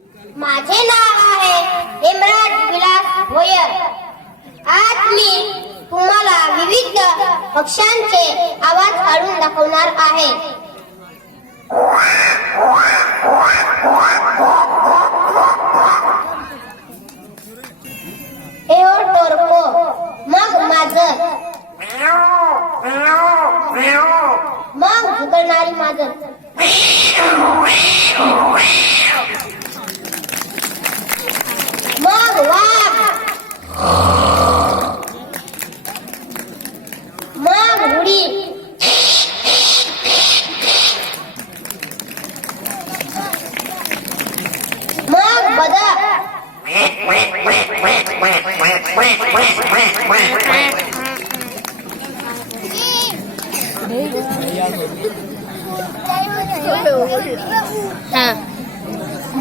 माझे नाव आहे हेमराज विलास भोयर। आज मी तुम्हाला विविध पक्ष्यांचे आवाज काढून दाखवणार आहे। एओ टोरको, मग माजर, मग झुकणारी माजर, मग वाघ, मग उडी, मग बदक,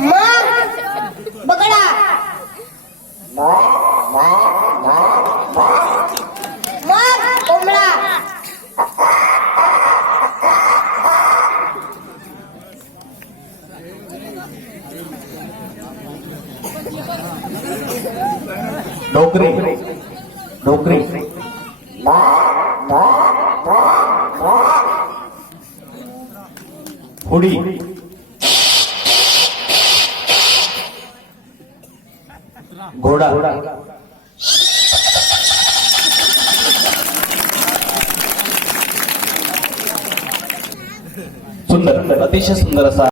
मग बगडा, मग कोंबडा, डोकरी डोकरी, उडी, घोडा, सुंदर, अतिशय सुंदर असा